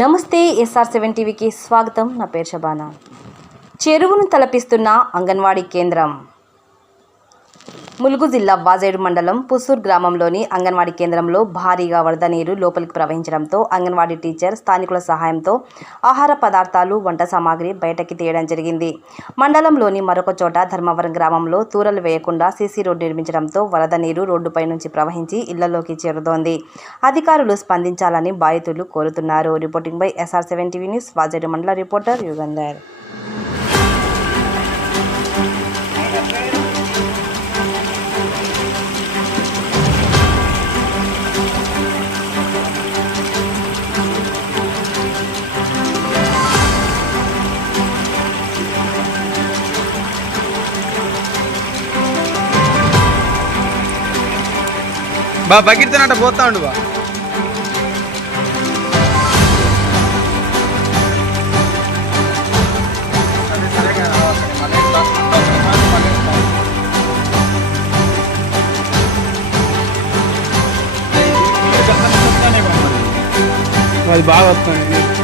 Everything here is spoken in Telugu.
నమస్తే SR7 టీవీకి స్వాగతం. నా పేరు శబానా. చెరువును తలపిస్తున్న అంగన్వాడీ కేంద్రం. ములుగు జిల్లా వాజేడు మండలం పుసూర్ గ్రామంలోని అంగన్వాడీ కేంద్రంలో భారీగా వరద నీరు లోపలికి ప్రవహించడంతో అంగన్వాడీ టీచర్ స్థానికుల సహాయంతో ఆహార పదార్థాలు, వంట సామాగ్రి బయటకి తీయడం జరిగింది. మండలంలోని మరొక చోట ధర్మవరం గ్రామంలో తూరలు వేయకుండా సీసీ రోడ్డు నిర్మించడంతో వరద నీరు రోడ్డుపై నుంచి ప్రవహించి ఇళ్లలోకి చేరుతోంది. అధికారులు స్పందించాలని బాధితులు కోరుతున్నారు. Reporting by SR7 TV news, Vajedu మండల రిపోర్టర్ యుగంధర్. బా బకెట్తోనట పోతా ఉండు బా. అది బాగా వస్తుంది.